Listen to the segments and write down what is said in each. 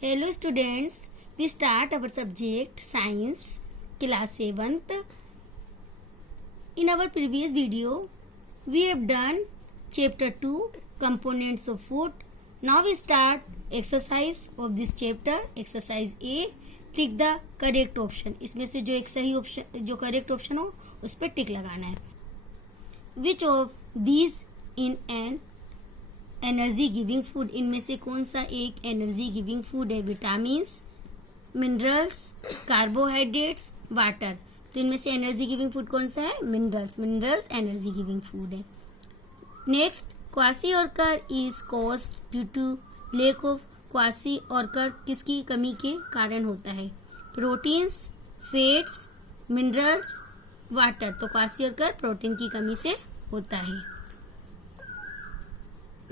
Hello students, we start our subject science class 7th. In our previous video, we have done chapter 2 components of food. Now we start exercise of this chapter. Exercise A, tick the correct option. इसमें से जो एक सही option जो correct option हो उस पर टिक लगाना है. Which of these in an energy giving food, इनमें से कौन सा एक एनर्जी गिविंग फूड है? Vitamins, minerals, carbohydrates, water. तो इनमें से एनर्जी गिविंग फूड कौन सा है? Minerals. Minerals energy giving food है. Next, kwashiorkor is caused due to lack of. Kwashiorkor किसकी कमी के कारण होता है? Proteins, fats, minerals, water. तो क्वासी-ऑर्कर प्रोटीन की कमी से होता है.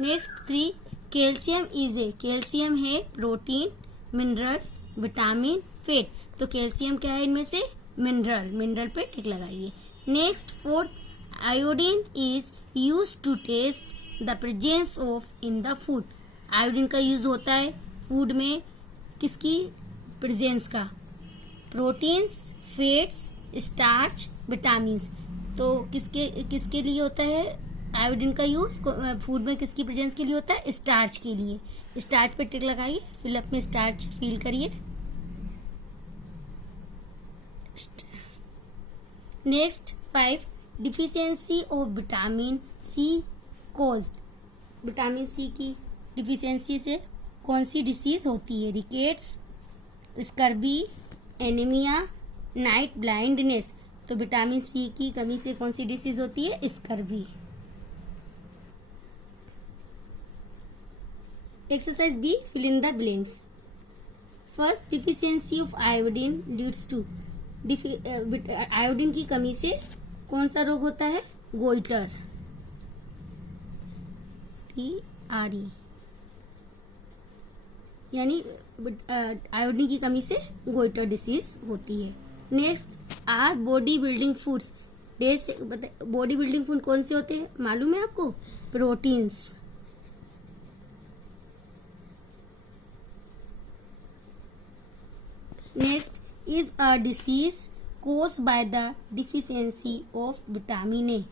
Next 3, calcium is a. Calcium है प्रोटीन, मिनरल, विटामिन, फैट. तो कैल्शियम क्या है इनमें से? मिनरल. मिनरल पे टिक लगाइए. Next 4th, iodine is use to test the presence of in the food. Iodine का यूज होता है फूड में किसकी प्रेजेंस का? Proteins, fats, starch, vitamins. तो किसके लिए होता है आयोडीन का यूज फूड में? किसकी प्रेजेंस के लिए होता है? स्टार्च के लिए. स्टार्च पे टिक लगाइए. फिलअप में स्टार्च फील करिए. Next 5, deficiency of vitamin C caused. Vitamin C की डिफिशियंसी से कौन सी डिसीज होती है? Rickets, scurvy, anaemia, night blindness. तो विटामिन सी की कमी से कौन सी डिसीज होती है? Scurvy. Exercise B, fill in the blanks. First, deficiency of iodine leads to. Iodine की कमी से कौन सा रोग होता है? गोइटर. TRE यानी आयोडीन की कमी से गोइटर डिसीज होती है. Next, are body building foods. Body building food कौन से होते हैं मालूम है आपको? Proteins. Next, is a disease caused by the deficiency of vitamin A.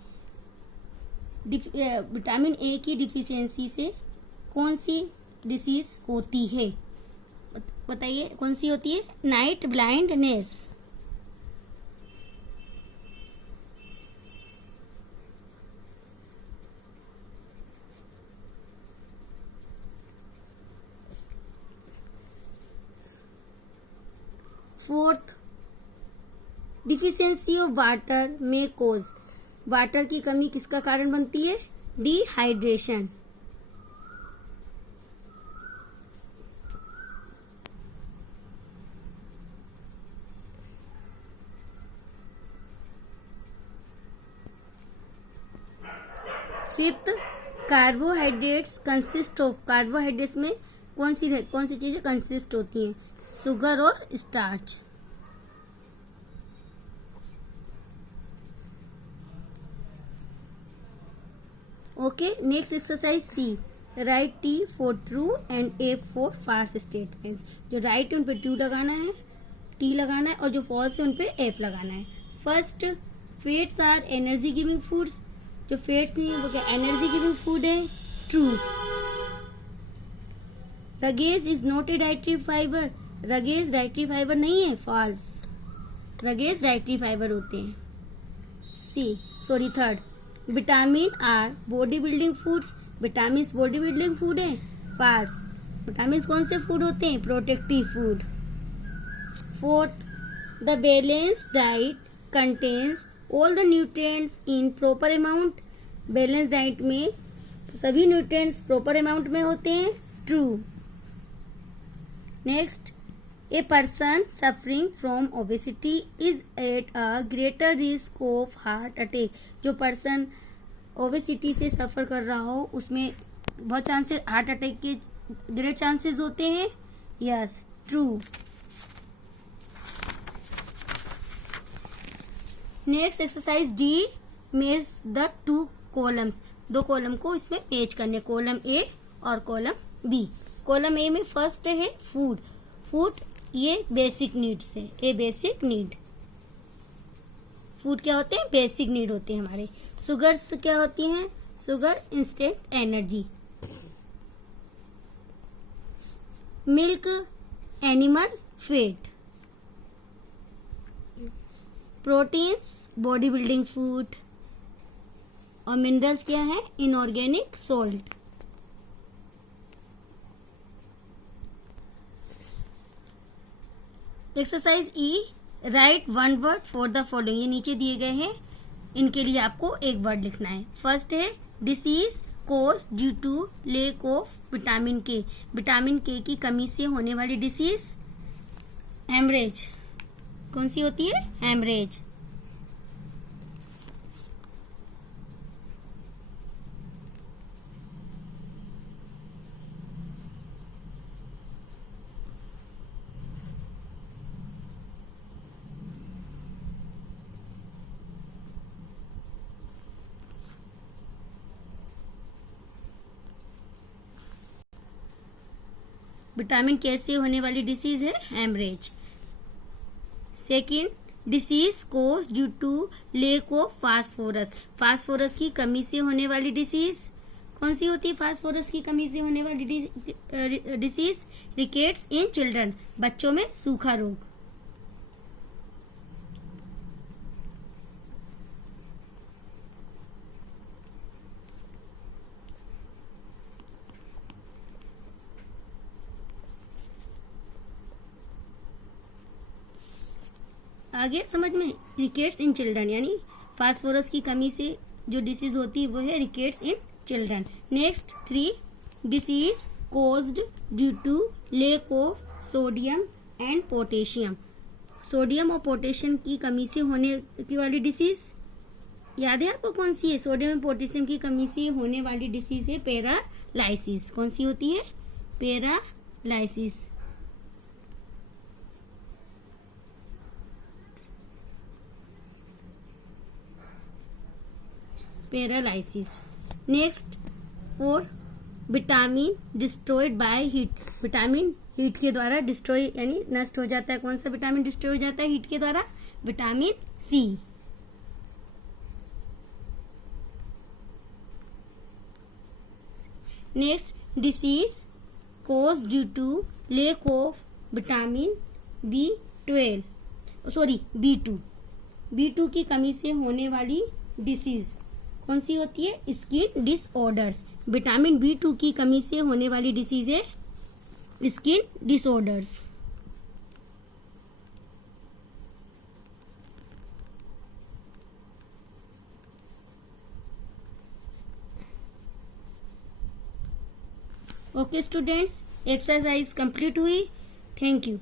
Vitamin A की डिफिशियंसी से कौन सी डिसीज होती है? बताइए कौन सी होती है? Night blindness. Fourth, deficiency of water में कोज. वाटर की कमी किसका कारण बनती है? Dehydration. Fifth, carbohydrates consist of. Carbohydrates में कौन सी चीजें कंसिस्ट होती हैं? शुगर और starch. Okay. Next exercise C, write T for true and F for false statements. जो राइट है उन पे ट्रू लगाना है, T लगाना है, और जो फॉल्स है उन पे F लगाना है. First, fats are energy giving foods. जो फैट्स नहीं है वो क्या एनर्जी गिविंग फूड है? True. Roughage is not a dietary fibre. Roughage dietary fibre नहीं है. फॉल्स. रगेज डाइटरी फाइबर होते हैं. Third, vitamin are body building foods. Vitamin body building food है. फॉल्स. विटामिन कौन से फूड होते हैं? Protective food. Fourth, the balance diet contains all the nutrients in proper amount. Balance diet में सभी nutrients proper amount में होते हैं. True. Next, a person suffering from obesity is at a greater risk of heart attack. जो person obesity से सफर कर रहा हो उसमें बहुत चांसेस हार्ट अटैक के ग्रेट चांसेस होते हैं. Yes, true. Next exercise D, मेज द 2 कॉलम्स. 2 कॉलम को इसमें मैच करने. कॉलम ए और कॉलम बी. कॉलम ए में फर्स्ट है फूड। फूड ये बेसिक नीड्स है, ए बेसिक नीड। फूड क्या होते हैं? बेसिक नीड होते हैं हमारे। शुगर्स क्या होती हैं? Sugar instant energy. Milk animal fat. Proteins body building food. और मिनरल्स क्या है? Inorganic salt. Exercise E, right one word for the following. ये नीचे दिए गए हैं, इनके लिए आपको एक वर्ड लिखना है। फर्स्ट है disease cause due to lack of vitamin K. Vitamin K की कमी से होने वाली डिसीज हेमरेज। कौन सी होती है? हेमरेज। विटामिन के से होने वाली डिसीज है haemorrhage. Second, disease cause due to lack of phosphorus. Phosphorus की कमी से होने वाली डिसीज कौन सी होती है? फास्फोरस की कमी से होने वाली डिसीज रिकेट्स इन चिल्ड्रन। बच्चों में सूखा रोग। आगे समझ में? रिकेट्स इन चिल्ड्रन यानी फास्फोरस की कमी से जो डिसीज होती है वो है rickets in children. Next 3, disease caused due to lack of sodium and potassium. Sodium और पोटेशियम की कमी से होने की वाली डिसीज याद है आपको? कौन सी है? सोडियम और पोटेशियम की कमी से होने वाली डिसीज है पैरालाइसिस। कौन सी होती है? Paralysis. Paralysis. Next 4, vitamin destroyed by heat. Vitamin heat के द्वारा डिस्ट्रॉय यानी नष्ट हो जाता है। कौन सा विटामिन डिस्ट्रॉय हो जाता है हीट के द्वारा? Vitamin C. Next, disease cause due to lack of vitamin B2। B2 की कमी से होने वाली डिसीज कौन सी होती है? Skin disorders. विटामिन B2 की कमी से होने वाली डिसीज है skin disorders. Okay students, exercise complete हुई। Thank you.